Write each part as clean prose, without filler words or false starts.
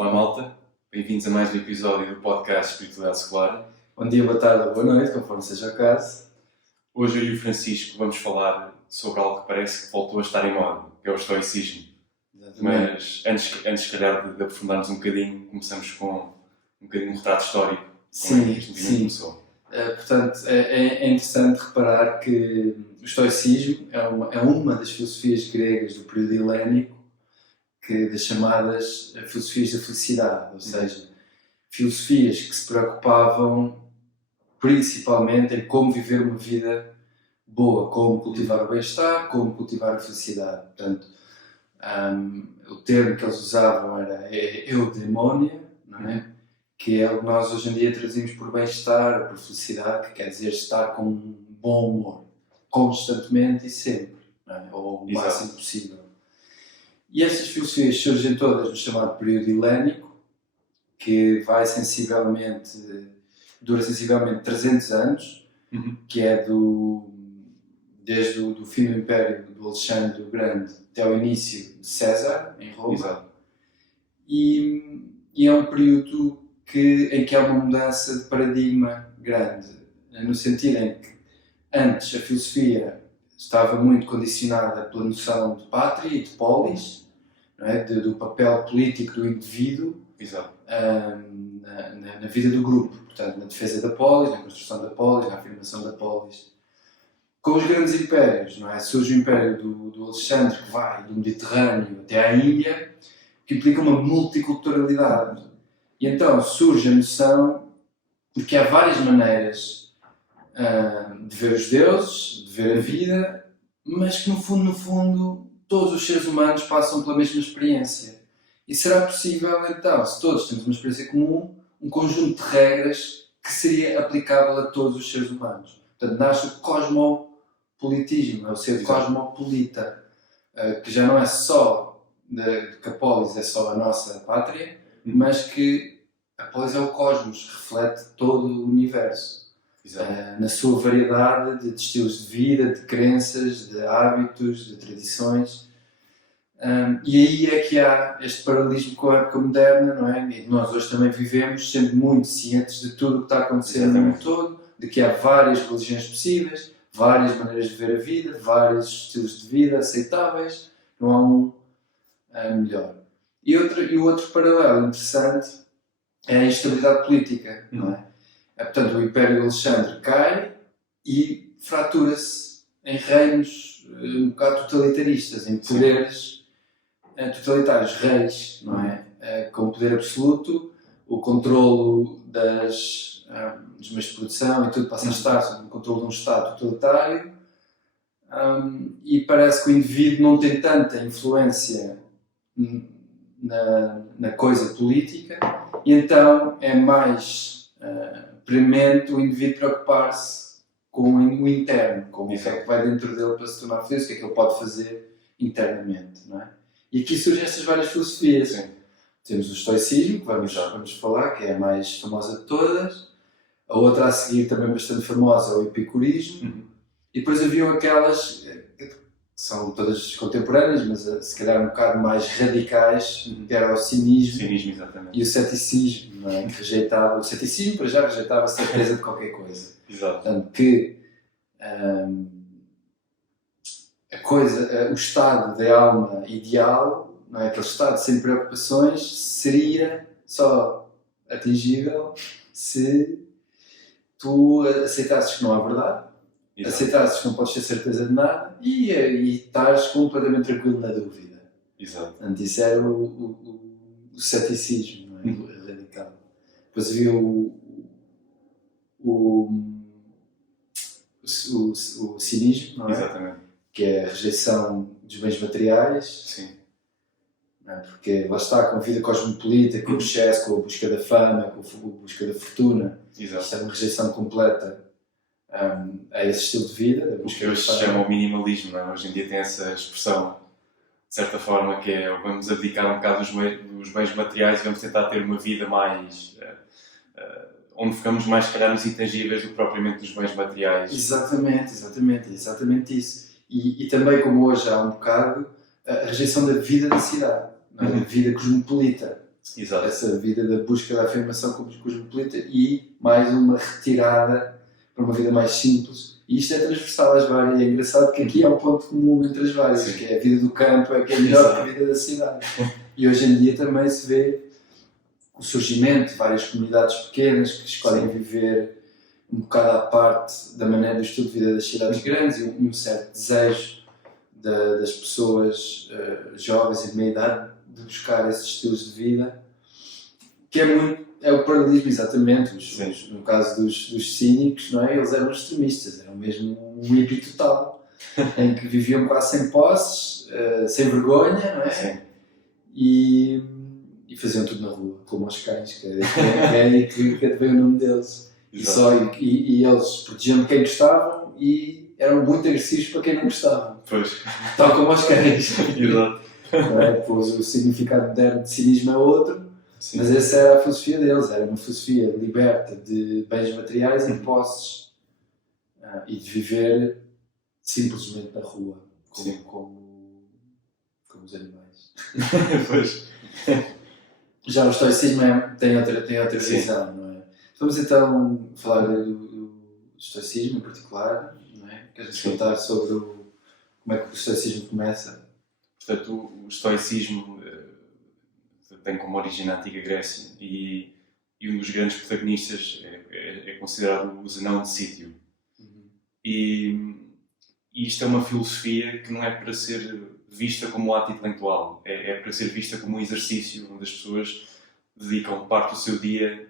Olá malta, bem-vindos a mais um episódio do podcast Espiritualidade Secular. Bom dia, boa tarde ou boa noite, conforme seja o caso. Hoje eu e o Francisco vamos falar sobre algo que parece que voltou a estar em moda, que é o estoicismo. Exatamente. Mas antes se calhar de aprofundarmos um bocadinho, começamos com um bocadinho um retrato histórico. Sim, Este movimento começou. Portanto, é interessante reparar que o estoicismo é uma das filosofias gregas do período helénico, das chamadas filosofias da felicidade, ou seja, filosofias que se preocupavam principalmente em como viver uma vida boa, como cultivar o bem-estar, como cultivar a felicidade. Portanto, o termo que eles usavam era eudaimonia, não é? Que é o que nós hoje em dia traduzimos por bem-estar, por felicidade, que quer dizer estar com um bom humor, constantemente e sempre, não é? Ou o máximo possível. E estas filosofias surgem todas no chamado período helénico, que dura sensivelmente 300 anos, que é desde o fim do Império do Alexandre o Grande até o início de César, em Roma. Exato. E é um período em que há uma mudança de paradigma grande, no sentido em que antes a filosofia estava muito condicionada pela noção de pátria e de polis, não é? Do papel político do indivíduo na vida do grupo, portanto na defesa da polis, na construção da polis, na afirmação da polis. Com os grandes impérios, não é? Surge o Império do Alexandre, que vai do Mediterrâneo até à Índia, que implica uma multiculturalidade. E então surge a noção de que há várias maneiras de ver os deuses, de ver a vida, mas que no fundo, todos os seres humanos passam pela mesma experiência. E será possível, então, se todos temos uma experiência comum, um conjunto de regras que seria aplicável a todos os seres humanos. Portanto, nasce o cosmopolitismo, é o ser cosmopolita, que já não é só que a polis é só a nossa pátria, mas que a polis é o cosmos, reflete todo o universo, na sua variedade de estilos de vida, de crenças, de hábitos, de tradições. E aí é que há este paralelismo com a época moderna, não é? E nós hoje também vivemos sendo muito cientes de tudo o que está acontecendo no mundo todo, de que há várias religiões possíveis, várias maneiras de ver a vida, vários estilos de vida aceitáveis, não há um melhor. E o outro paralelo interessante é a instabilidade política, não é? Portanto, o Império de Alexandre cai e fratura-se em reinos um bocado totalitaristas, em poderes totalitários, reis, não é? Com poder absoluto, o controlo dos meios de produção e tudo passa a estar sob o controle de um Estado totalitário, e parece que o indivíduo não tem tanta influência na coisa política, e então é mais premente o indivíduo preocupar-se com o interno, com o que é que vai dentro dele para se tornar feliz, o que é que ele pode fazer internamente, não é? E aqui surgem estas várias filosofias. Sim. Temos o estoicismo, que vamos falar, que é a mais famosa de todas. A outra a seguir, também bastante famosa, é o epicurismo. E depois haviam aquelas que são todas contemporâneas, mas se calhar um bocado mais radicais, que era o cinismo Exatamente. E o ceticismo, não é? Que rejeitava. O ceticismo para já rejeitava a certeza de qualquer coisa. Exato. Portanto, que o estado da alma ideal, não é? Aquele estado sem preocupações, seria só atingível se tu aceitasses que não há verdade, aceitasses que não podes ter certeza de nada e estás completamente tranquilo na dúvida. Exato. Portanto, isso era o ceticismo, não é? Radical. Depois havia o cinismo, não é? Exatamente. Que é a rejeição dos bens materiais. Sim. Não é? Porque lá está, com a vida cosmopolita, com o excesso, com a busca da fama, com a busca da fortuna. Exato. Isto é uma rejeição completa a esse estilo de vida. O que hoje se chama o minimalismo, não é? Hoje em dia tem essa expressão, de certa forma, que é vamos abdicar um bocado dos bens materiais e vamos tentar ter uma vida mais... onde ficamos mais, se calhar, nos intangíveis do que propriamente dos bens materiais. Exatamente isso. E também, como hoje há um bocado, a rejeição da vida da cidade, não é? Da vida cosmopolita. Exato. essa vida da busca da afirmação cosmopolita e mais uma retirada para uma vida mais simples. E isto é transversal às várias. E é engraçado que aqui há um ponto comum entre as várias, Sim. que é a vida do campo é que é melhor que a vida da cidade. E hoje em dia também se vê o surgimento de várias comunidades pequenas que escolhem viver um bocado à parte da maneira do estilo de vida das cidades grandes e um certo desejo das pessoas jovens e de meia idade de buscar esses estilos de vida, que é o paralelismo exatamente. No caso dos cínicos, não é? Eles eram extremistas, eram mesmo um hippie total, em que viviam quase sem posses, sem vergonha, não é? Sim. E faziam tudo na rua, como aos cães, que é aí que veio o nome deles. E eles protegiam quem gostavam e eram muito agressivos para quem não gostava. Pois. Tal como aos cães. Exato. Não é? Pois o significado moderno de cinismo é outro, Sim. mas essa era a filosofia deles, era uma filosofia liberta de bens materiais e de posses e de viver simplesmente na rua, como os animais. Pois. Já o estoicismo tem outra visão, não é? Vamos então falar do estoicismo em particular, não é? Queres contar sobre como é que o estoicismo começa? Portanto, o estoicismo tem como origem a antiga Grécia e um dos grandes protagonistas é considerado o Zenão de Cítio. E isto é uma filosofia que não é para ser vista como um ato intelectual, é para ser vista como um exercício onde as pessoas dedicam parte do seu dia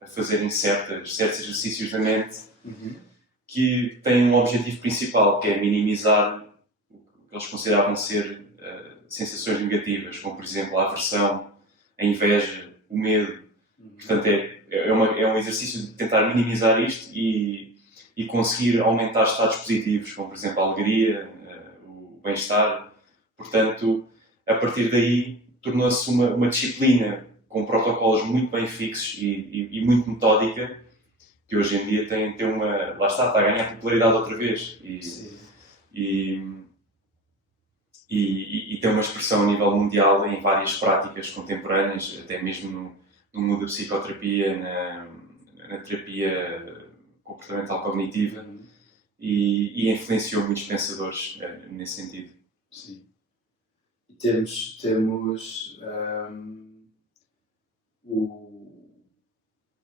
a fazerem certos exercícios da mente que têm um objetivo principal, que é minimizar o que eles consideravam ser sensações negativas, como por exemplo a aversão, a inveja, o medo. Portanto, é um exercício de tentar minimizar isto e conseguir aumentar estados positivos, como por exemplo a alegria, o bem-estar. Portanto, a partir daí tornou-se uma disciplina com protocolos muito bem fixos e muito metódica, que hoje em dia tem uma... Lá está a ganhar popularidade outra vez. E tem uma expressão a nível mundial em várias práticas contemporâneas, até mesmo no mundo da psicoterapia, na terapia comportamental cognitiva, e influenciou muitos pensadores nesse sentido. Sim. E temos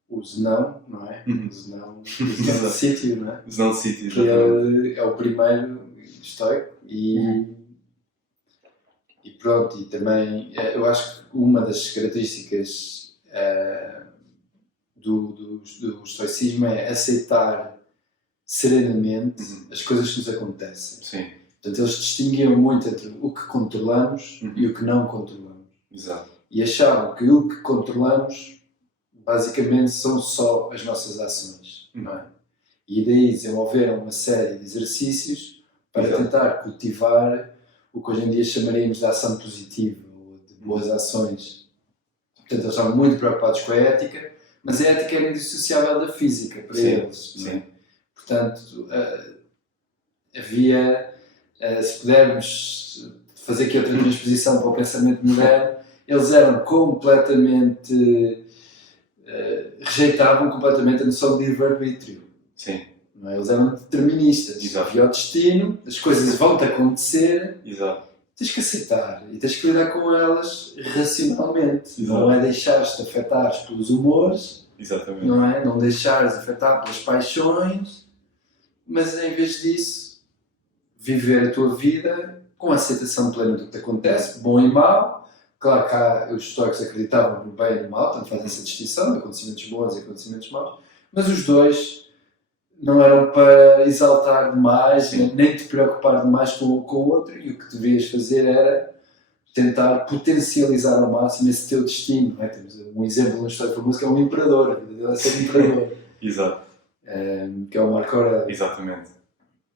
o Zenão, não é? O Zenão de Cítio, não é? O Zenão de Cítio, que ele é o primeiro estoico e pronto, e também eu acho que uma das características do estoicismo é aceitar serenamente as coisas que nos acontecem. Sim. Portanto, eles distinguiam muito entre o que controlamos e o que não controlamos. Exato. E achavam que o que controlamos basicamente são só as nossas ações, não é? E daí desenvolveram uma série de exercícios para tentar cultivar o que hoje em dia chamaríamos de ação positiva ou de boas ações. Portanto, eles estavam muito preocupados com a ética, mas a ética era indissociável da física para eles. Não é? Portanto, havia, se pudermos fazer aqui outra transposição para o pensamento moderno, eles eram completamente... rejeitavam completamente a noção de livre-arbítrio. Sim. Não é? Eles eram deterministas. Havia o destino, as coisas vão-te acontecer, tens que aceitar e tens que lidar com elas racionalmente. Não é deixares-te afetares pelos humores, não é? Não deixares afetar pelas paixões, mas em vez disso, viver a tua vida com a aceitação plena do que te acontece, bom e mau. Claro que os estoicos acreditavam no bem e no mal, portanto fazem essa distinção de acontecimentos bons e acontecimentos maus, mas os dois não eram para exaltar demais, nem te preocupar demais com o outro, e o que devias fazer era tentar potencializar ao máximo esse teu destino. Não é? Temos um exemplo no estoico famoso que é um imperador, a vida dele é ser imperador. Exato. Que é o Marco Aurélio. Exatamente.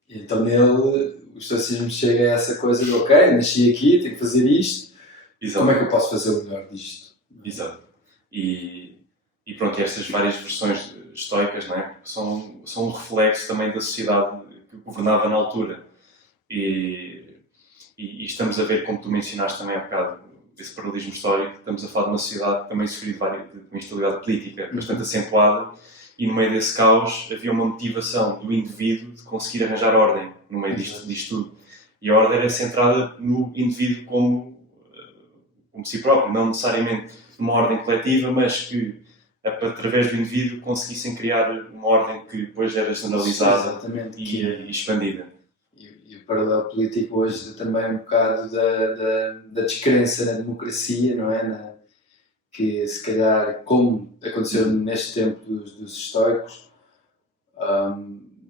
Então nele, o estoicismo chega a essa coisa de ok, nasci aqui, tenho que fazer isto. Exato. Como é que eu posso fazer o melhor disto? Exato. E pronto, estas várias versões estoicas, não é? são um reflexo também da sociedade que governava na altura. E estamos a ver, como tu mencionaste também há bocado, esse paralelismo histórico, estamos a falar de uma sociedade que também sofreu de uma instabilidade política bastante acentuada, e no meio desse caos havia uma motivação do indivíduo de conseguir arranjar ordem no meio disto tudo. E a ordem era centrada no indivíduo como si próprio, não necessariamente numa ordem coletiva, mas que através do indivíduo conseguissem criar uma ordem que depois era generalizada e expandida. E o paralelo político hoje também é um bocado da descrença na democracia, não é? Que se calhar, como aconteceu neste tempo dos estoicos,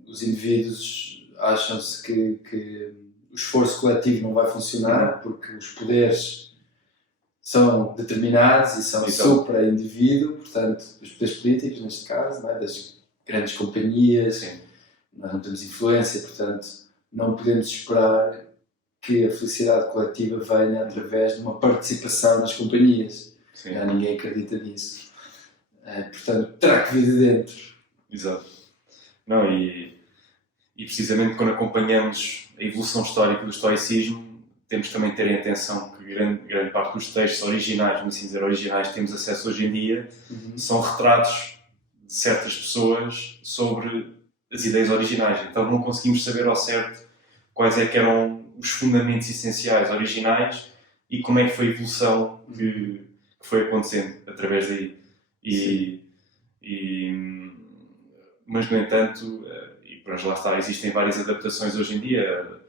os indivíduos acham-se que o esforço coletivo não vai funcionar porque os poderes são determinados e são supra-indivíduo, portanto, os poderes políticos, neste caso, não é? Das grandes companhias, nós não temos influência, portanto, não podemos esperar que a felicidade coletiva venha através de uma participação nas companhias. Já ninguém acredita nisso. Portanto, terá que vir de dentro. Exato. Não, e precisamente quando acompanhamos a evolução histórica do estoicismo, temos também de ter em atenção que grande parte dos textos originais, vamos assim dizer originais, que temos acesso hoje em dia, são retratos de certas pessoas sobre as ideias originais. Então não conseguimos saber ao certo quais é que eram os fundamentos essenciais originais e como é que foi a evolução que foi acontecendo através daí. Mas, no entanto, lá está, existem várias adaptações hoje em dia.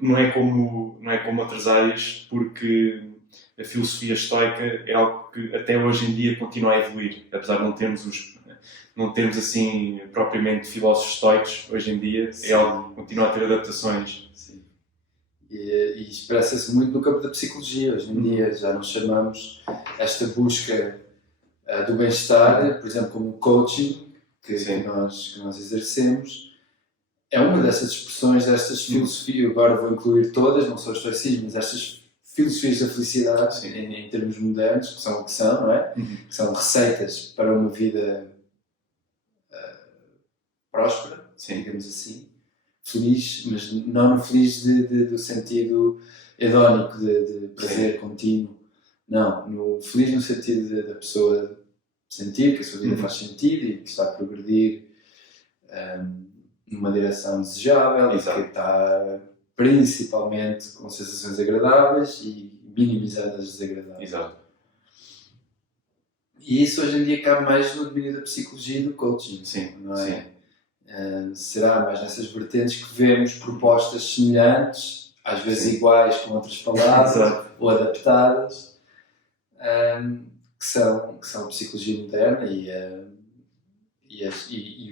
Não é como outras áreas, porque a filosofia estoica é algo que até hoje em dia continua a evoluir, apesar de não termos assim propriamente filósofos estoicos hoje em dia. É algo que continua a ter adaptações. Sim. E expressa-se muito no campo da psicologia. Hoje em dia já não chamamos esta busca do bem-estar, por exemplo, como o coaching que nós exercemos. É uma dessas expressões destas filosofias. Agora vou incluir todas, não só o estoicismo, mas estas filosofias da felicidade em termos modernos, que são o que são, não é? Que são receitas para uma vida próspera, digamos assim, feliz, mas não feliz do sentido hedónico de prazer contínuo. Não, feliz no sentido da pessoa sentir que a sua vida faz sentido e que está a progredir numa direção desejável, e que está principalmente com sensações agradáveis e minimizando as desagradáveis. Exato. E isso hoje em dia cabe mais no domínio da psicologia e do coaching, não é? Será mais nessas vertentes que vemos propostas semelhantes, às vezes iguais com outras palavras ou adaptadas, que são a psicologia moderna e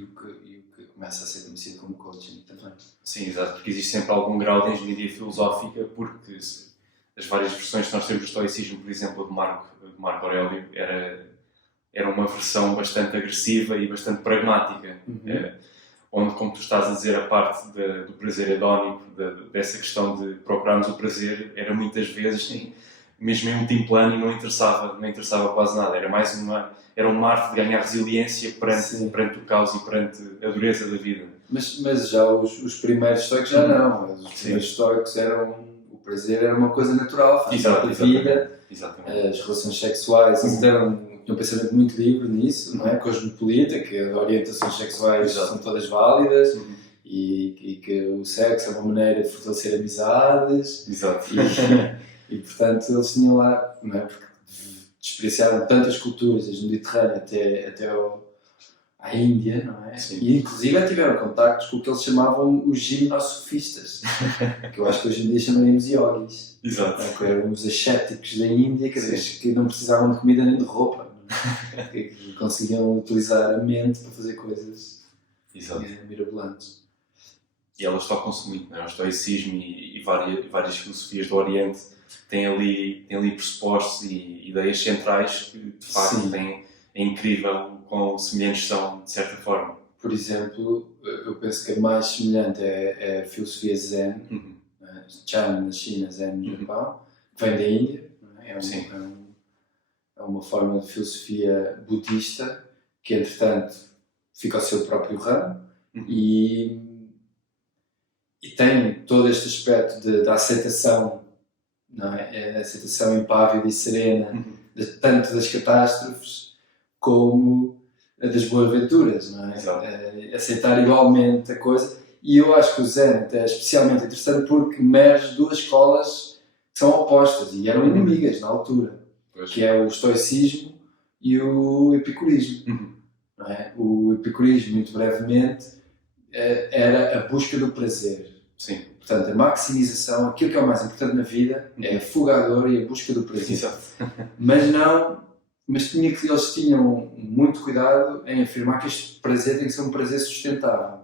o que começa a ser conhecido como coaching também. Sim, exato, porque existe sempre algum grau de engenharia filosófica, porque as várias versões que nós temos do estoicismo, por exemplo, de Marco Aurélio, era uma versão bastante agressiva e bastante pragmática, onde, como tu estás a dizer, a parte do prazer hedónico, dessa questão de procurarmos o prazer, era muitas vezes, mesmo em último plano, e não interessava quase nada. Era uma arte de ganhar resiliência perante o caos e perante a dureza da vida. Mas já os primeiros estoicos já não. Os primeiros estoicos o prazer era uma coisa natural, faz parte da vida. Exatamente. As relações sexuais, eles tinham um pensamento muito livre nisso, não é? Cosmopolita, que as orientações sexuais são todas válidas e que o sexo é uma maneira de fortalecer amizades. Exato. E portanto eles tinham lá, não é? Porque experienciaram tantas culturas, desde o Mediterrâneo até à Índia, não é? E inclusive tiveram contactos com o que eles chamavam os gimnosofistas, que eu acho que hoje em dia chamaríamos yogis. Exato. Que eram os ascéticos da Índia, que não precisavam de comida nem de roupa, que conseguiam utilizar a mente para fazer coisas mirabolantes. E elas tocam-se muito, não é? O estoicismo e várias filosofias do Oriente têm ali pressupostos e ideias centrais que, de facto, é incrível quão semelhantes são, de certa forma. Por exemplo, eu penso que a mais semelhante é a filosofia Zen, Chan na China, Zen no Japão, que vem da Índia, não é? É uma forma de filosofia budista que, entretanto, fica ao seu próprio ramo e tem todo este aspecto da aceitação não é? É a aceitação impávida e serena, tanto das catástrofes como das boas-aventuras, não é? Exato. Aceitar igualmente a coisa. E eu acho que o Zen até é especialmente interessante porque merge duas escolas que são opostas e eram inimigas na altura, Pois. que é o estoicismo e o epicurismo. Não é? O epicurismo, muito brevemente, era a busca do prazer. Sim. Portanto, a maximização, aquilo que é o mais importante na vida, é a fuga à dor e a busca do prazer. Exato. Mas eles tinham muito cuidado em afirmar que este prazer tem que ser um prazer sustentável.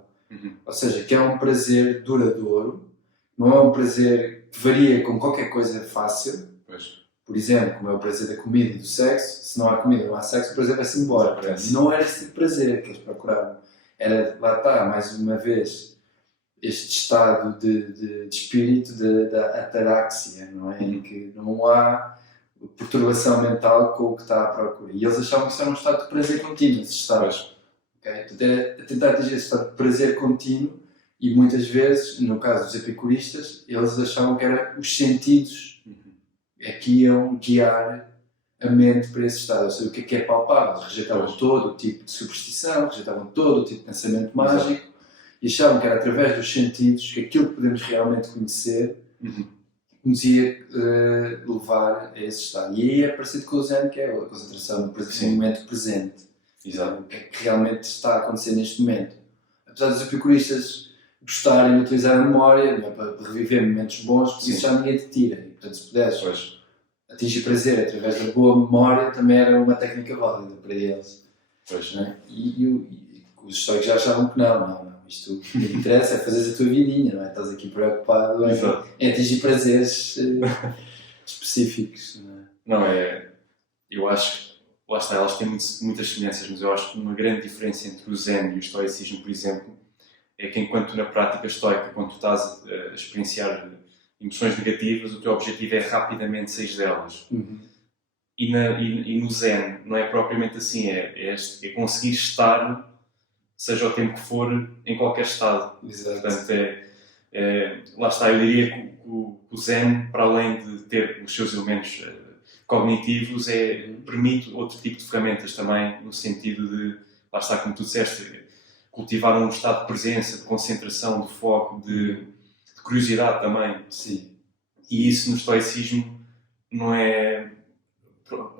Ou seja, que é um prazer duradouro, não é um prazer que varia com qualquer coisa fácil. Pois. Por exemplo, como é o prazer da comida e do sexo, se não há comida, não há sexo, o prazer vai-se embora. Portanto, não era esse tipo de prazer que eles procuravam. Era, lá está, mais uma vez, este estado de espírito da ataraxia, não é? Em que não há perturbação mental com o que está à procura. E eles achavam que isso era um estado de prazer contínuo, esse estado. Okay? Portanto, era tentar atingir esse estado de prazer contínuo e muitas vezes, no caso dos epicuristas, eles achavam que eram os sentidos que iam guiar a mente para esse estado. Ou seja, o que é palpável. Eles rejeitavam todo o tipo de superstição, rejeitavam todo o tipo de pensamento mágico e achavam que era através dos sentidos que aquilo que podemos realmente conhecer nos ia levar a esse estado. E aí é parecido com o Zen, que é a concentração no momento presente. Exato. O que é que realmente está a acontecer neste momento. Apesar dos epicuristas gostarem de utilizar a memória, não é, para reviver momentos bons, porque isso já ninguém te tira. E, portanto, se puderes atingir prazer através da boa memória, também era uma técnica válida para eles. Pois. Não é? E os estoicos já achavam que não. Isto o que interessa é fazeres a tua vidinha, não é? Estás aqui preocupado em atingir prazeres específicos. Não é? Eu acho que, lá está, elas têm muitas semelhanças, mas eu acho que uma grande diferença entre o Zen e o estoicismo, por exemplo, é que enquanto na prática estoica, quando tu estás a experienciar emoções negativas, o teu objetivo é rapidamente sair delas. E no Zen não é propriamente assim, é conseguir estar, seja o tempo que for, em qualquer estado. Exato. Portanto, lá está, eu diria que o Zen, para além de ter os seus elementos cognitivos, permite outro tipo de ferramentas também, no sentido de, lá está, como tu disseste, cultivar um estado de presença, de concentração, de foco, de curiosidade também. Sim. E isso no estoicismo não é...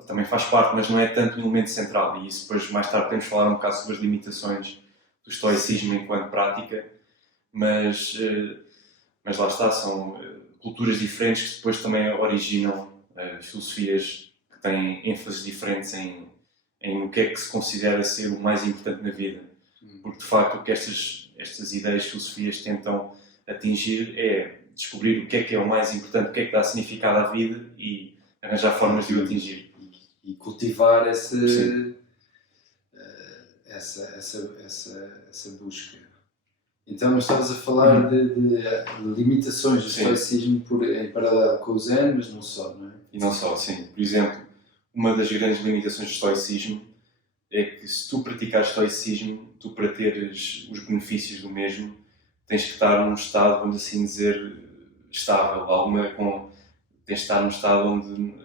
também faz parte, mas não é tanto um elemento central. E isso depois, mais tarde, podemos falar um bocado sobre as limitações do estoicismo enquanto prática. Mas lá está, são culturas diferentes que depois também originam filosofias que têm ênfases diferentes em o que é que se considera ser o mais importante na vida. Porque, de facto, o que estas ideias, filosofias tentam atingir é descobrir o que é o mais importante, o que é que dá significado à vida e arranjar formas de o atingir. E cultivar essa busca. Então, nós estavas a falar de limitações do estoicismo em paralelo com o Zen, mas não só, não é? E não só, sim. Por exemplo, uma das grandes limitações do estoicismo é que se tu praticares estoicismo, tu para teres os benefícios do mesmo, tens que estar num estado, vamos assim dizer, estável. Tens de estar num estado onde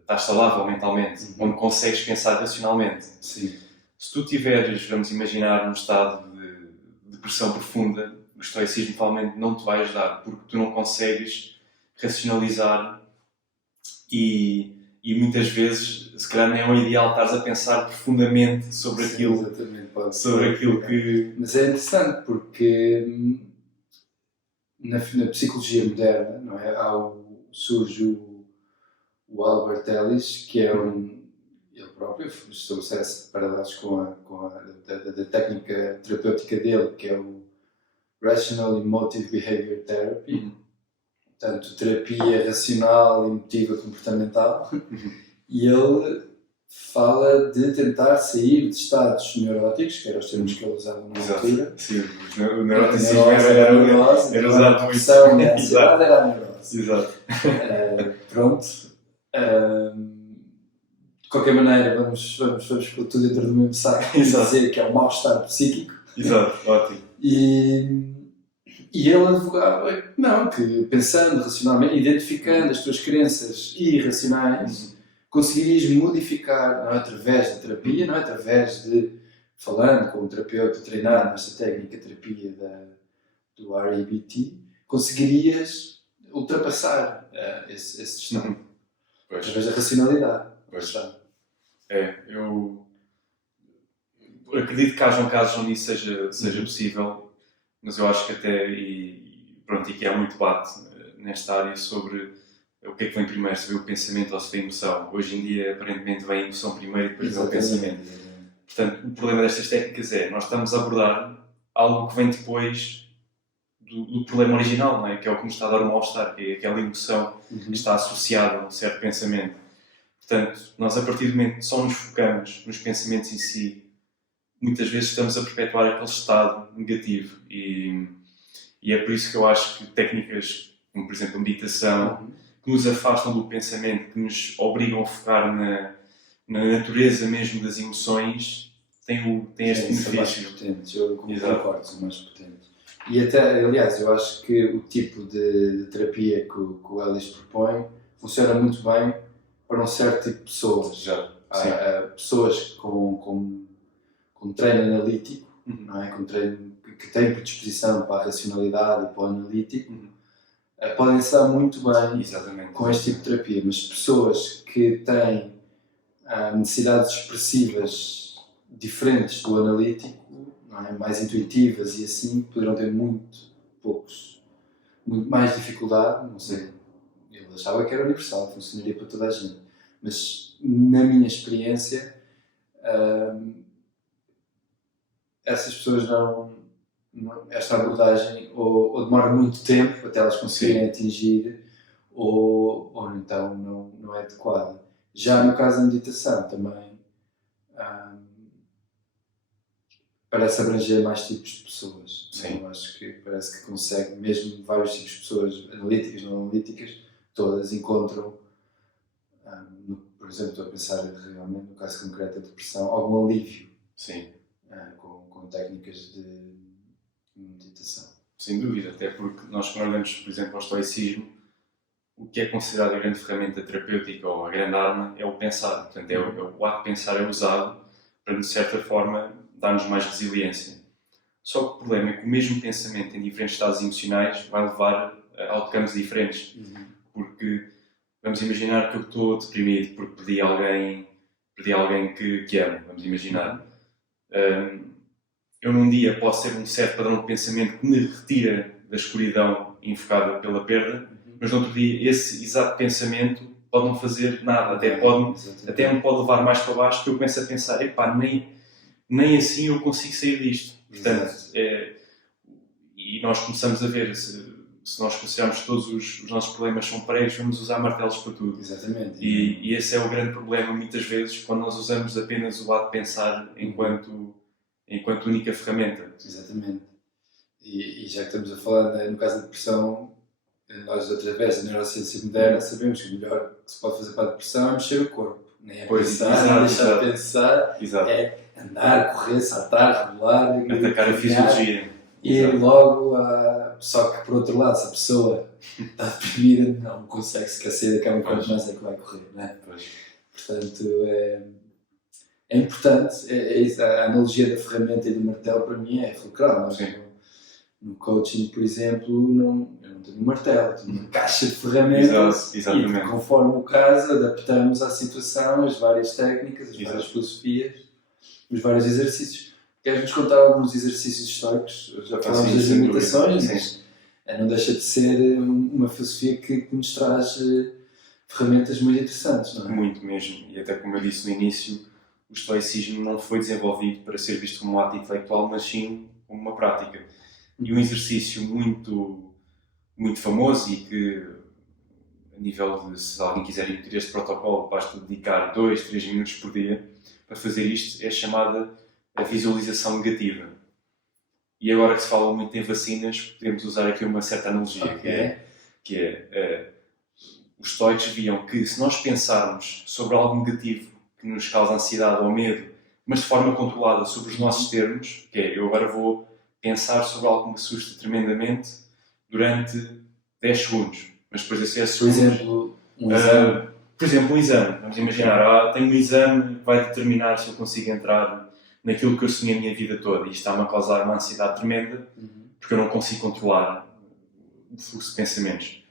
estás saudável mentalmente, onde consegues pensar racionalmente. Sim. Se tu tiveres, vamos imaginar, num estado de depressão profunda, o estoicismo provavelmente não te vai ajudar, porque tu não consegues racionalizar e muitas vezes, se calhar, não é o ideal estares a pensar profundamente sobre aquilo. Exatamente, sobre aquilo que... Mas é interessante porque na psicologia moderna, não é? Surge o Albert Ellis, que é ele próprio estabelece paralelos com a técnica terapêutica dele, que é o Rational Emotive Behavior Therapy. Portanto, terapia racional, emotiva, comportamental. E ele fala de tentar sair de estados neuróticos, que eram os termos que ele usava na altura. Sim, o neuroticismo era usado muito. A ansiedade era a neurose. Exato. Pronto. De qualquer maneira, vamos pôr tudo dentro do mesmo saco e dizer que é um mal-estar psíquico. Exato, ótimo. E ele advogava que não, que pensando racionalmente, identificando as tuas crenças irracionais, conseguirias modificar, não é através da terapia, não é através de falando com um terapeuta treinado nesta técnica terapia do REBT, conseguirias ultrapassar esse estado através da racionalidade. Pois. Eu acredito que hajam casos onde isso seja possível, mas eu acho que até, e que há muito debate nesta área sobre o que é que vem primeiro, se vem o pensamento ou se vem a emoção. Hoje em dia, aparentemente, vem a emoção primeiro e depois vem o pensamento. Portanto, o problema destas técnicas é, nós estamos a abordar algo que vem depois do problema original, não é? Que é o que nos está a dar o mal-estar, que é aquela emoção que está associada a um certo pensamento. Portanto, nós a partir do momento que só nos focamos nos pensamentos em si, muitas vezes estamos a perpetuar aquele estado negativo. E é por isso que eu acho que técnicas como, por exemplo, a meditação, que nos afastam do pensamento, que nos obrigam a focar na natureza mesmo das emoções, tem este benefício. São mais potentes, eu concordo, são mais potentes. E até, aliás, eu acho que o tipo de terapia que o Ellis propõe funciona muito bem para um certo tipo de pessoas. Há pessoas com treino analítico, não é? Com treino que têm predisposição para a racionalidade e para o analítico, podem se dar muito bem com este tipo de terapia, mas pessoas que têm necessidades expressivas diferentes do analítico, não é? Mais intuitivas e assim, poderão ter muito mais dificuldade, não sei, eu achava que era universal, funcionaria para toda a gente, mas na minha experiência essas pessoas esta abordagem ou demora muito tempo até elas conseguirem atingir ou então não é adequada. Já no caso da meditação também parece abranger mais tipos de pessoas. Eu acho que parece que consegue, mesmo vários tipos de pessoas, analíticas, não analíticas, todas encontram, por exemplo, estou a pensar realmente no caso concreto da depressão, algum alívio com técnicas de meditação. Sem dúvida, até porque nós, quando olhamos, por exemplo, ao estoicismo, o que é considerado a grande ferramenta terapêutica ou a grande arma é o pensar. Portanto, o ato de pensar é usado para, de certa forma, dar-nos mais resiliência. Só que o problema é que o mesmo pensamento em diferentes estados emocionais vai levar a outcomes diferentes. Porque, vamos imaginar que eu estou deprimido porque perdi alguém que amo, vamos imaginar. Eu num dia posso ter um certo padrão de pensamento que me retira da escuridão invocada pela perda, mas no outro dia esse exato pensamento pode não fazer nada, até me pode levar mais para baixo, porque eu começo a pensar, nem assim eu consigo sair disto. Portanto, e nós começamos a ver, se nós considerarmos que todos os nossos problemas são pregos, vamos usar martelos para tudo. Exatamente. E esse é o grande problema, muitas vezes, quando nós usamos apenas o ato de pensar enquanto única ferramenta. Exatamente. E já que estamos a falar, no caso da depressão, nós, através da neurociência moderna, sabemos que o melhor que se pode fazer para a depressão é mexer o corpo. Nem é pensar, deixar de pensar, é andar, correr, saltar, rebolar, atacar a fisiologia. E logo, só que por outro lado, se a pessoa está deprimida, não consegue esquecer daquela quanto mais é que vai correr, não é? Portanto, é importante, a analogia da ferramenta e do martelo para mim é fulcral. No coaching, por exemplo, eu não tenho um martelo, tenho uma caixa de ferramentas e, conforme o caso, adaptamos à situação as várias técnicas, as várias filosofias, os vários exercícios. Queres-nos contar alguns exercícios históricos? Já falámos das limitações, mas não deixa de ser uma filosofia que nos traz ferramentas muito interessantes, não é? Muito mesmo, e até como eu disse no início, o estoicismo não foi desenvolvido para ser visto como um ato intelectual, mas sim como uma prática. E um exercício muito, muito famoso e que, a nível de, se alguém quiser ir este protocolo, basta dedicar 2-3 minutos por dia para fazer isto, é chamada a visualização negativa. E agora que se fala muito em vacinas, podemos usar aqui uma certa analogia, que é os estoicos viam que se nós pensarmos sobre algo negativo que nos causa ansiedade ou medo, mas de forma controlada sobre os nossos termos, que é eu agora vou pensar sobre algo que me assusta tremendamente durante 10 segundos. Mas depois desses 10 Por segundos... exemplo, um exame. Por exemplo, um exame. Vamos imaginar, tenho um exame que vai determinar se eu consigo entrar naquilo que eu sonhei a minha vida toda. E isto está-me a causar uma ansiedade tremenda, porque eu não consigo controlar o fluxo de pensamentos.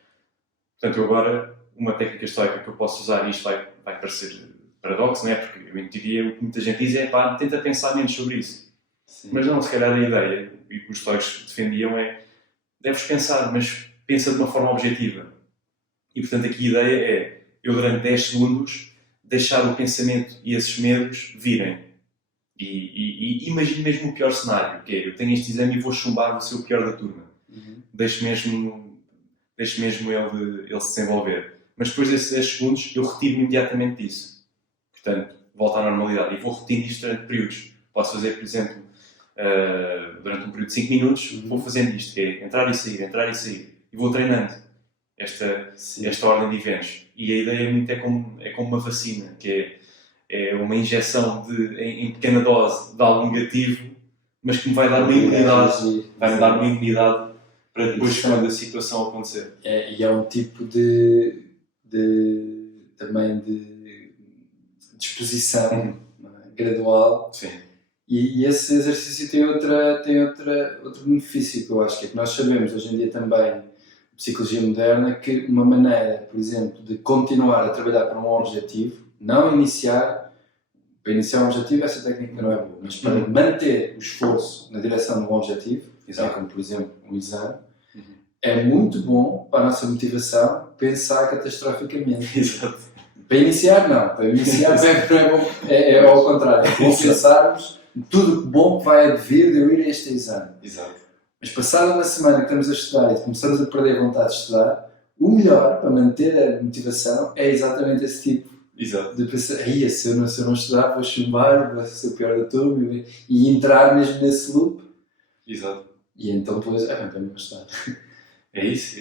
Portanto, eu agora, uma técnica estoica que eu posso usar, e isto vai parecer paradoxo, não é? Porque eu, em teoria, o que muita gente diz é, pá, tenta pensar menos sobre isso. Sim. Mas não, se calhar a ideia, e o que os estoicos defendiam é, deves pensar, mas pensa de uma forma objetiva. E, portanto, aqui a ideia é, eu durante 10 segundos, deixar o pensamento e esses medos virem. E imagine mesmo o pior cenário, que é, eu tenho este exame e vou chumbar, vou ser o pior da turma. Deixe mesmo ele se desenvolver. Mas depois desses 10 segundos, eu retiro-me imediatamente disso. Portanto, volto à normalidade. E vou repetindo isto durante períodos. Posso fazer, por exemplo, durante um período de 5 minutos, vou fazendo isto, que é entrar e sair. E vou treinando esta ordem de eventos. E a ideia muito é como uma vacina, que é uma injeção em pequena dose de algo negativo, mas que me vai dar uma imunidade. Vai-me dar uma imunidade para depois, quando a situação acontecer. E é um tipo também de disposição gradual. Sim. E esse exercício tem outro benefício que eu acho, que é que nós sabemos hoje em dia também, psicologia moderna, que uma maneira, por exemplo, de continuar a trabalhar para um objetivo, não iniciar, para iniciar um objetivo essa técnica não é boa, mas para manter o esforço na direção de um objetivo, como por exemplo um exame, é muito bom para a nossa motivação pensar catastroficamente. Exato. Para iniciar não, não é bom, é ao contrário, é bom pensarmos tudo bom que vai advir de eu ir a este exame. Exato. Mas passada uma semana que estamos a estudar e começamos a perder a vontade de estudar, o melhor para manter a motivação é exatamente esse tipo. Exato. De pensar, se eu não estudar vou chumbar, vou ser o pior da turma e entrar mesmo nesse loop. Exato. E então depois, vamos estudar. É isso.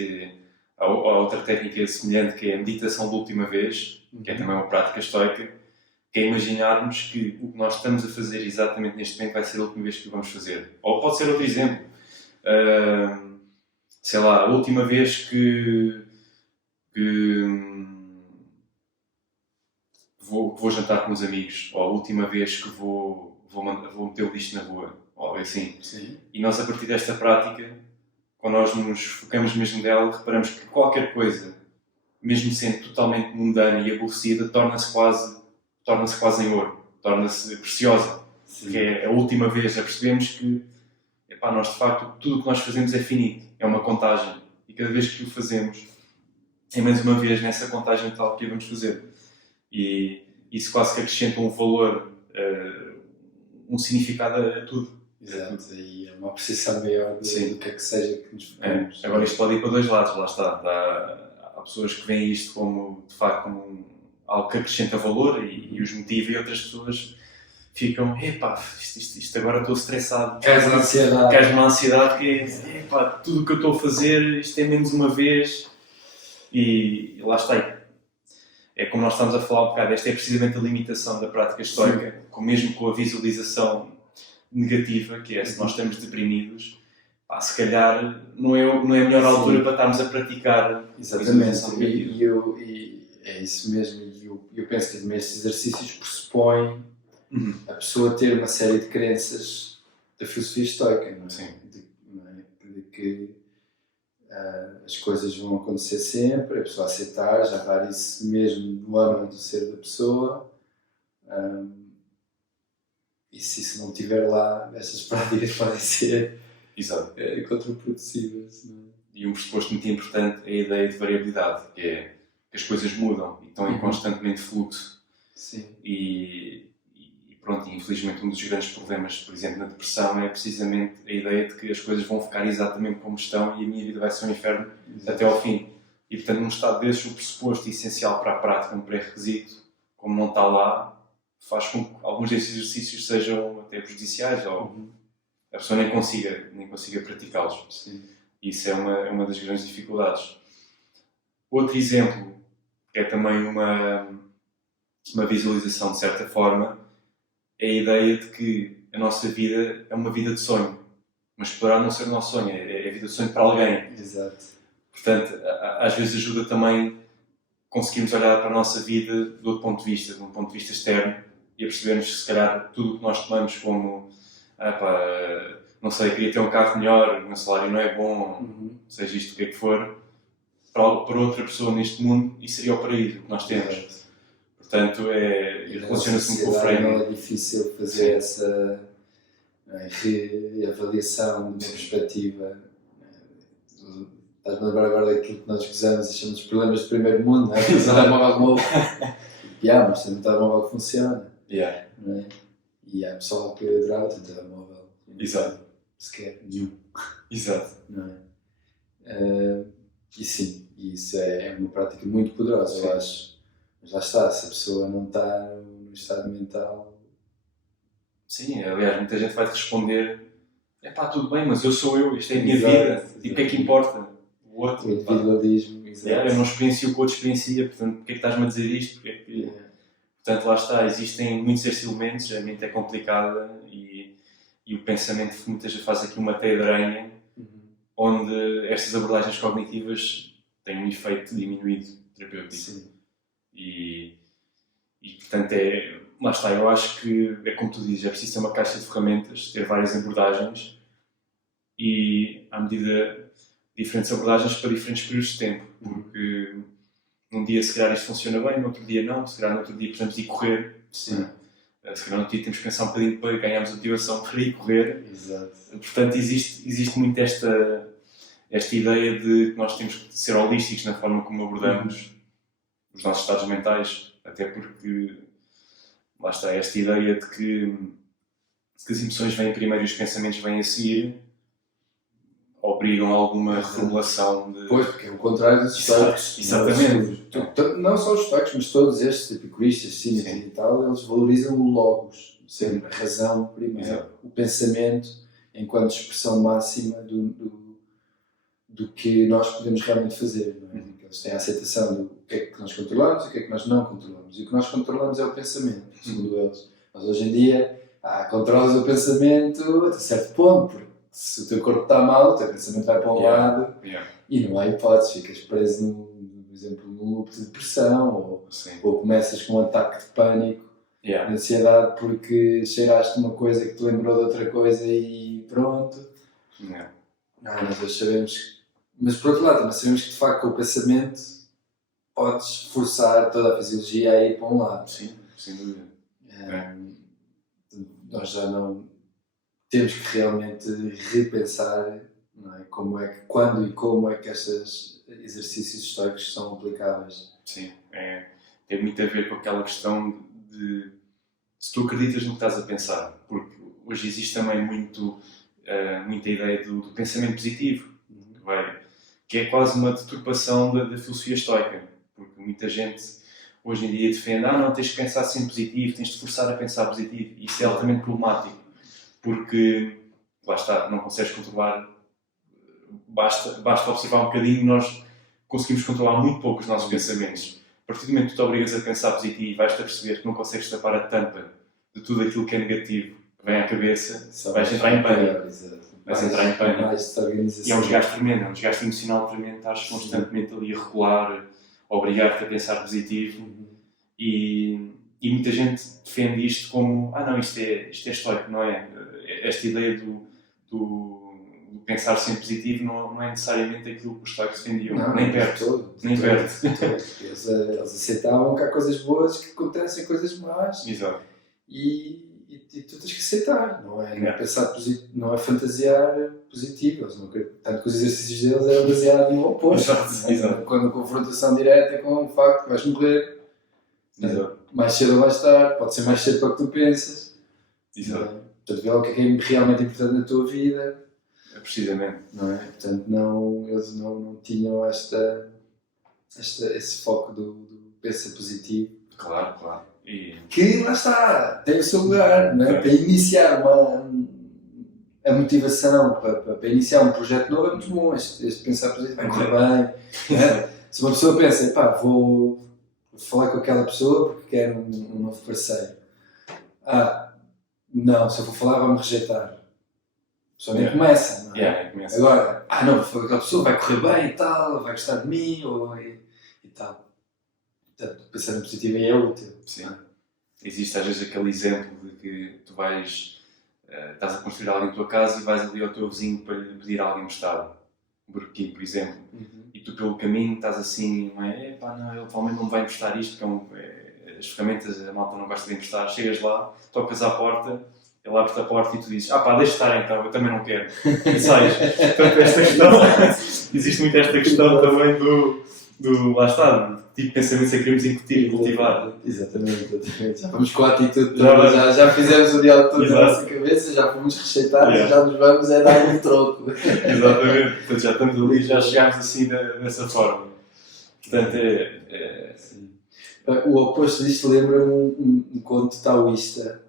Há outra técnica semelhante que é a meditação da última vez, que é também uma prática estoica, que é imaginarmos que o que nós estamos a fazer exatamente neste momento vai ser a última vez que o vamos fazer. Ou pode ser outro exemplo. Sei lá, a última vez que vou jantar com os amigos, ou a última vez que vou meter o lixo na rua, ou algo assim. Sim. E nós, a partir desta prática, quando nós nos focamos mesmo nela, reparamos que qualquer coisa, mesmo sendo totalmente mundana e aborrecida, torna-se quase em ouro, torna-se preciosa. Sim. Que é a última vez, já percebemos que nós de facto, tudo o que nós fazemos é finito, é uma contagem, e cada vez que o fazemos, é mais uma vez nessa contagem tal que vamos fazer. E isso quase que acrescenta um valor, um significado a tudo. Exato, e é uma apreciação maior do que seja que nos focamos. Agora isto pode ir para dois lados, lá está. Há pessoas que veem isto como, de facto, como algo que acrescenta valor e os motiva, e outras pessoas ficam, isto agora estou estressado. Queres uma ansiedade que é, tudo o que eu estou a fazer, isto é menos uma vez. E lá está. É como nós estamos a falar um bocado, esta é precisamente a limitação da prática estoica, mesmo com a visualização negativa, que é, se nós estamos deprimidos, se calhar não é a melhor altura para estarmos a praticar. Exatamente, e é isso mesmo, e eu penso que estes exercícios pressupõem a pessoa ter uma série de crenças da filosofia estoica, não é? Sim. De que as coisas vão acontecer sempre, a pessoa aceitar, já dar isso mesmo no âmbito do ser da pessoa, e se isso não estiver lá, estas práticas podem ser contraproducivas. Não é? E um pressuposto muito importante é a ideia de variabilidade, que é que as coisas mudam e estão em constantemente fluxo. Sim. E pronto, infelizmente um dos grandes problemas, por exemplo, na depressão é precisamente a ideia de que as coisas vão ficar exatamente como estão e a minha vida vai ser um inferno até ao fim. E portanto, num estado desses, o pressuposto essencial para a prática, um pré-requisito, como não está lá, faz com que alguns desses exercícios sejam até prejudiciais, ou a pessoa nem consiga praticá-los. Sim. Isso é uma das grandes dificuldades. Outro exemplo, que é também uma visualização de certa forma, é a ideia de que a nossa vida é uma vida de sonho. mas poderá não ser o nosso sonho, é a vida do sonho para alguém. Exato. Portanto, às vezes ajuda também conseguirmos olhar para a nossa vida de outro ponto de vista externo, e a percebermos que se calhar tudo o que nós tomamos como não sei, queria ter um carro melhor, o meu salário não é bom, seja isto o que é que for, para outra pessoa neste mundo isso seria o paraíso que nós temos. Exato. Portanto, relaciona-se muito com o Não framing. é difícil fazer essa reavaliação de uma perspectiva. Estás-me a lembrar agora daquilo que nós gozamos e chamamos de problemas de primeiro mundo, não é? O telemóvel novo. Mas tem um telemóvel que funciona. Yeah. Não é? E há pessoal que adorava ter um telemóvel. Exato. Sequer nenhum. Exato. Não é? E sim, isso é uma prática muito poderosa, eu acho. Mas lá está, se a pessoa não está no estado mental. Sim, aliás, muita gente vai-te responder: tudo bem, mas eu sou eu, isto é a minha vida, e o que é que importa? O outro. O individualismo, Eu não experiencio o que o outro experiencia, portanto, porque é que estás-me a dizer isto? Portanto, lá está, existem muitos destes elementos, a mente é complicada e o pensamento muitas vezes faz aqui uma teia de aranha, onde estas abordagens cognitivas têm um efeito diminuído terapêutico. Sim. E portanto, lá está, eu acho que é como tu dizes, é preciso ter uma caixa de ferramentas, ter várias abordagens e, à medida, diferentes abordagens para diferentes períodos de tempo, porque um dia se calhar isto funciona bem, no outro dia não, se calhar no outro dia precisamos de ir correr. Sim. Se calhar no outro dia temos que pensar um bocadinho para ganharmos a motivação para ir correr. Exato. Portanto, existe muito esta ideia de que nós temos que ser holísticos na forma como abordamos os nossos estados mentais, até porque, lá está, esta ideia de que as emoções vêm primeiro e os pensamentos vêm a seguir, obrigam a alguma reformulação de... Pois, porque é o contrário dos estoicos. Exatamente. Não só os estoicos, mas todos estes epicuristas, cínicos e tal, eles valorizam o logos, sempre a razão primeiro. Exato. O pensamento enquanto expressão máxima do que nós podemos realmente fazer. Não é? Eles têm a aceitação do que é que nós controlamos e o que é que nós não controlamos. E o que nós controlamos é o pensamento, segundo eles. Mas hoje em dia, controlas o pensamento até certo ponto, porque se o teu corpo está mal, o teu pensamento vai para um lado e não há hipótese, ficas preso, por exemplo, num loop de depressão ou começas com um ataque de pânico, de ansiedade, porque cheiraste uma coisa que te lembrou de outra coisa e pronto. Nós sabemos, mas por outro lado também sabemos que de facto com o pensamento podes forçar toda a fisiologia a ir para um lado. Sim, sem dúvida. Nós já não temos que realmente repensar, não é? Quando e como é que estes exercícios estoicos são aplicáveis. Sim, tem muito a ver com aquela questão de se tu acreditas no que estás a pensar, porque hoje existe também muita ideia do pensamento positivo, que é quase uma deturpação da filosofia estoica, porque muita gente hoje em dia defende não, tens que pensar sempre positivo, tens de forçar a pensar positivo, e isso é altamente problemático, porque, lá está, não consegues controlar, basta observar um bocadinho, nós conseguimos controlar muito pouco os nossos pensamentos. A partir do momento que tu te obrigas a pensar positivo, vais-te a perceber que não consegues tapar a tampa de tudo aquilo que é negativo que vem à cabeça, vais entrar em pânico. Vais entrar em pânico. E é um desgaste tremendo, é um desgaste emocional tremendo, estás constantemente ali a regular, a obrigar-te a pensar positivo. E muita gente defende isto como, não, isto é estoico, não é? Esta ideia do pensar sempre positivo não é necessariamente aquilo que os estoicos defendiam, nem perto. Eles aceitavam que há coisas boas que acontecem, coisas más. Exato. E tu tens que aceitar, não é pensar positivo, não é fantasiar positivo. Tanto que os exercícios deles eram baseados no oposto. Exato. Quando a confrontação direta com o facto que vais morrer. Exato. Mais cedo ou mais tarde, pode ser mais cedo do que tu pensas. Exato. Portanto, vê lá o que é realmente importante na tua vida. Precisamente. Não é? Portanto, eles não tinham esse foco do pensar positivo. Claro. Que, lá está, tem o seu lugar, não é? Para iniciar a motivação, para iniciar um projeto novo é muito bom. Este pensar positivo vai correr bem. É? Se uma pessoa pensa, vou falar com aquela pessoa porque quero um novo parceiro. Não, se eu for falar vai-me rejeitar. A pessoa nem começa, não é? Yeah, começa. Agora, não, aquela pessoa vai correr bem e tal, vai gostar de mim e tal. Portanto, o pensamento positivo aí é útil. Sim. Existe às vezes aquele exemplo de que tu vais, estás a construir algo em tua casa e vais ali ao teu vizinho para lhe pedir algo emprestado. Um burquinho, por exemplo. E tu pelo caminho estás assim, não é? Epá, não, ele provavelmente não me vai emprestar isto, porque as ferramentas a malta não gosta de emprestar. Chegas lá, tocas à porta, ele abre-te a porta e tu dizes, pá, deixa estar então, eu também não quero. E sais. Portanto, esta questão, existe muito esta questão também do lá está, do tipo de pensamento que queremos incutir e cultivar. Exatamente. Já vamos com a atitude toda, já fizemos o diálogo todo na nossa cabeça, já fomos recheitados, já nos vamos dar um troco. Exatamente. Portanto, já estamos ali, já chegámos assim dessa forma. Portanto, Sim. O oposto disto lembra-me um conto taoísta,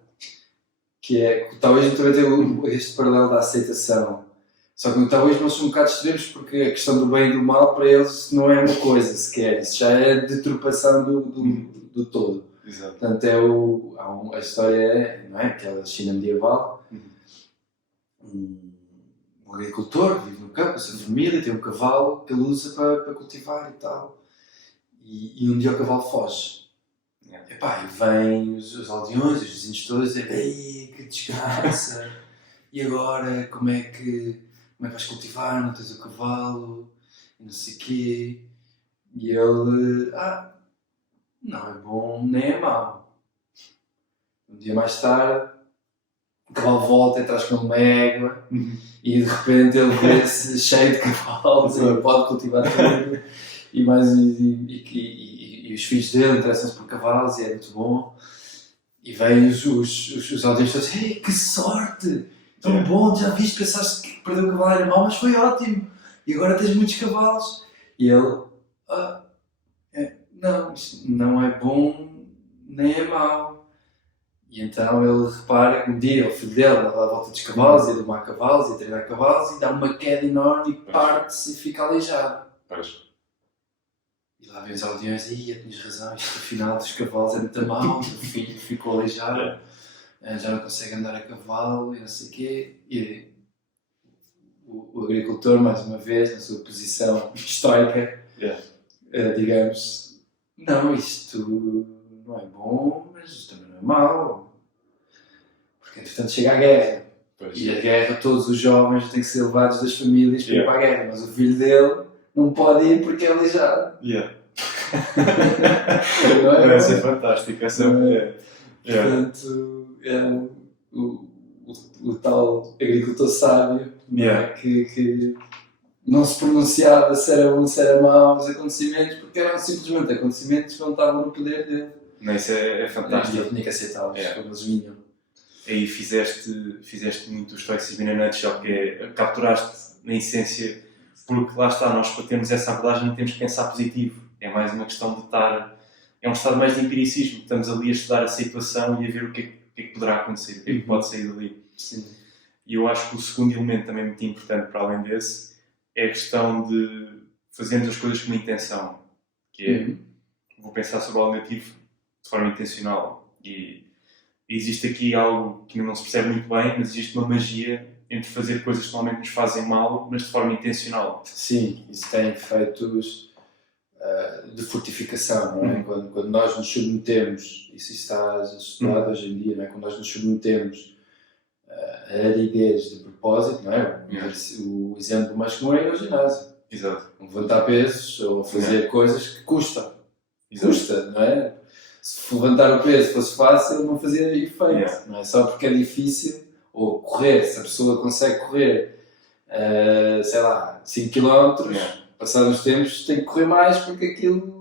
que é, o taoísmo também tem este paralelo da aceitação. Só que no taoísmo eles são um bocado extremos porque a questão do bem e do mal para eles não é uma coisa sequer, isso já é deturpação do todo. Exato. Portanto, a história não é? Aquela China medieval, um agricultor vive no campo, com a sua família, tem um cavalo que ele usa para cultivar e tal, e um dia o cavalo foge. Epá, e vêm os aldeões, os vizinhos todos, e dizem, ei, que desgraça, e agora como é que vais cultivar, não tens o cavalo, e não sei o quê, e ele, não é bom nem é mau. Um dia mais tarde, o cavalo volta e traz com uma égua, e de repente ele vê-se cheio de cavalos, e pode cultivar tudo, e os filhos dele interessam-se por cavalos, e é muito bom, e vêm os aldeões todos, ei, que sorte! Tão bom, já viste, pensaste que perder o cavalo era mau, mas foi ótimo. E agora tens muitos cavalos. E ele, não, isto não é bom, nem é mau. E então ele repara que um dia o filho dele dá a volta dos cavalos, e a domar cavalos, e a treinar cavalos, e dá uma queda enorme, e parte-se e fica aleijado. Pois. E lá vem os aldeões, tinhas razão, isto afinal dos cavalos é muito mau, o filho ficou aleijado. Já não consegue andar a cavalo e não sei o quê, e o agricultor, mais uma vez, na sua posição estoica, digamos, não, isto não é bom, mas também não é mau, porque entretanto chega a guerra, e a guerra todos os jovens têm que ser levados das famílias para ir para a guerra, mas o filho dele não pode ir porque é aleijado. Não é? Isso é fantástico, essa Portanto, o tal agricultor sábio que não se pronunciava se era bom, se era mau os acontecimentos, porque eram simplesmente acontecimentos que não estavam no poder dele. Não, isso é fantástico. E ele tinha que aceitá-los como eles vinham. Aí fizeste muito o estoicismo na nutshell, que é capturaste na essência, porque lá está, nós para termos essa abordagem temos que pensar positivo. É mais uma questão de estar... É um estado mais de empiricismo. Estamos ali a estudar a situação e a ver o que é que poderá acontecer, o que é que pode sair dali. Sim. E eu acho que o segundo elemento também muito importante para além desse é a questão de fazermos as coisas com uma intenção. Que é, vou pensar sobre algo negativo de forma intencional. E existe aqui algo que não se percebe muito bem, mas existe uma magia entre fazer coisas que normalmente nos fazem mal, mas de forma intencional. Sim, isso tem efeitos de fortificação, não é? Quando nós nos submetemos, isso está estudado hoje em dia, não é? Quando nós nos submetemos a aridez de propósito, não é? O exemplo mais comum é ir ao ginásio. Exato. Levantar pesos ou fazer coisas que custam. Custa, não é? Se levantar o peso fosse fácil, não fazia efeito. Não é só porque é difícil, ou correr, se a pessoa consegue correr, sei lá, 5 km, passados os tempos tem que correr mais porque aquilo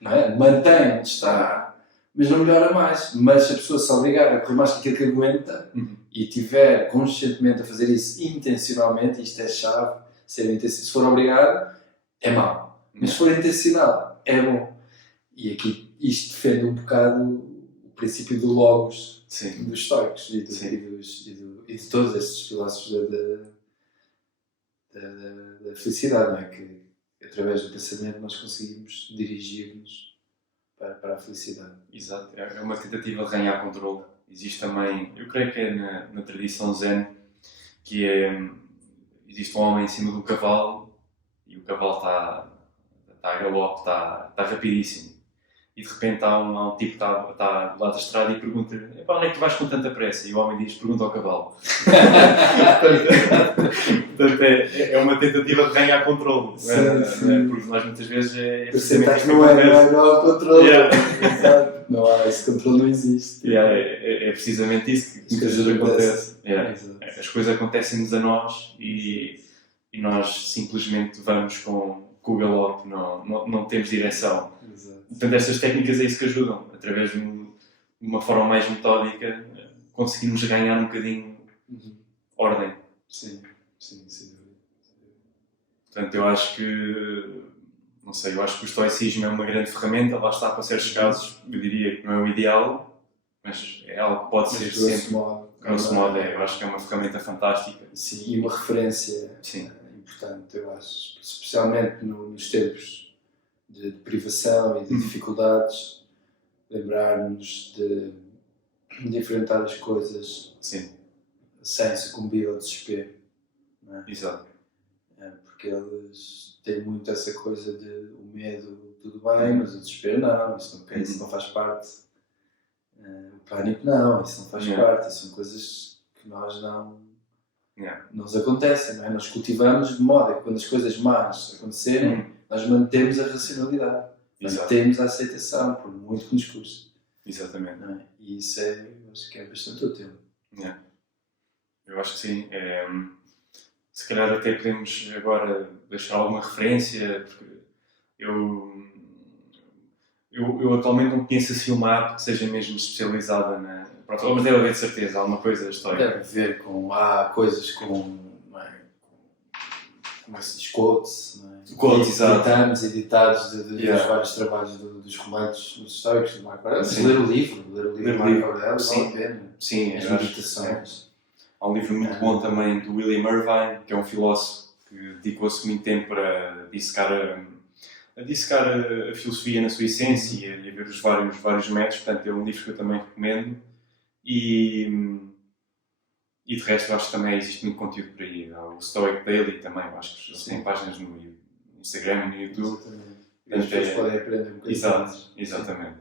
não é? Mantém onde está, mas não melhora mais. Mas se a pessoa se obrigar a correr mais que aquilo que aguenta e estiver conscientemente a fazer isso intencionalmente, isto é chave, se for obrigado, é mau. Mas se for intencional, é bom. E aqui isto defende um bocado o princípio do logos dos estoicos e de todos estes filósofos da felicidade, não é? Que através do pensamento nós conseguimos dirigir-nos para a felicidade. Exato, é uma tentativa de ganhar controle. Existe também, eu creio que é na tradição zen, que é, existe um homem em cima de um cavalo e o cavalo está a galope, está rapidíssimo. E de repente há um tipo que está do lado da estrada e pergunta-lhe: "Epá, onde é que tu vais com tanta pressa?" E o homem diz: "Pergunta ao cavalo." Portanto, é uma tentativa de ganhar controle. Porque nós muitas vezes é precisamente isto que acontece. Não há controle. Yeah. Exato. Não há, esse controle não existe. É precisamente isso que muitas vezes acontece. As coisas acontecem-nos a nós e nós simplesmente vamos com o galope, não temos direção. Exato. Portanto, estas técnicas é isso que ajudam, através de uma forma mais metódica, conseguimos ganhar um bocadinho ordem. Sim, sem dúvida. Portanto, eu acho que, não sei, eu acho que o estoicismo é uma grande ferramenta, lá está, para certos casos, eu diria que não é o ideal, mas é algo que pode ser sempre, grosso modo, eu acho que é uma ferramenta fantástica. Sim, e uma referência importante, eu acho, especialmente nos tempos de privação e de dificuldades, lembrar-nos de enfrentar as coisas sem sucumbir ao desespero. Não é? Exato. Porque eles têm muito essa coisa de o medo, tudo bem, mas o desespero não, isso não faz parte. O pânico não, isso não faz parte, isso são coisas que nós não nos acontecem, não é? Nós cultivamos de modo que quando as coisas más acontecerem, nós mantemos a racionalidade, mantemos a aceitação, por muito que nos custe. Exatamente. Não é? E isso eu acho que é bastante útil. Eu acho que sim. Se calhar até podemos agora deixar alguma referência, porque eu atualmente não conheço assim uma app que seja mesmo especializada na... Pronto, mas deve haver de certeza alguma coisa histórica. Deve haver há coisas como esses quotes, não é? Quotes, editados dos vários trabalhos dos romances históricos do Marco Aurélio. Ler o livro do Marco Aurélio, vale a pena. Sim, as meditações. Há um livro muito bom também do William Irvine, que é um filósofo que dedicou-se muito tempo a dissecar a filosofia na sua essência e a ver os vários métodos. Portanto, é um livro que eu também recomendo. E de resto, eu acho que também existe muito conteúdo por aí. Há o Stoic Daily também, eu acho que eles têm páginas no Instagram e no YouTube. E as pessoas podem aprender um bocadinho. Exatamente.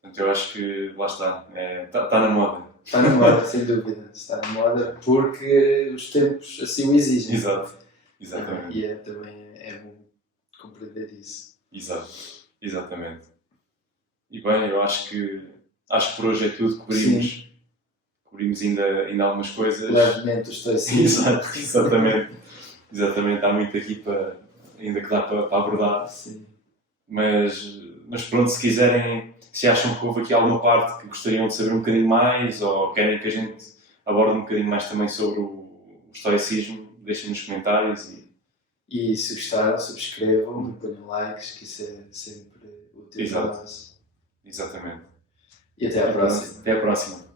Portanto, eu acho que lá está. Está na moda. Está na moda, sem dúvida. Está na moda porque os tempos assim o exigem. Exatamente. E também é bom compreender isso. Exatamente. E bem, eu acho que por hoje é tudo. Cobrimos ainda algumas coisas. Levemente o estoicismo. Exatamente. Há muito aqui ainda que dá para abordar. Sim. Mas pronto, se acham que houve aqui alguma parte que gostariam de saber um bocadinho mais ou querem que a gente aborde um bocadinho mais também sobre o estoicismo, deixem nos comentários. E se gostaram, subscrevam, ponham likes, que isso é sempre útil para nós. Exatamente. E até à próxima. Até à próxima.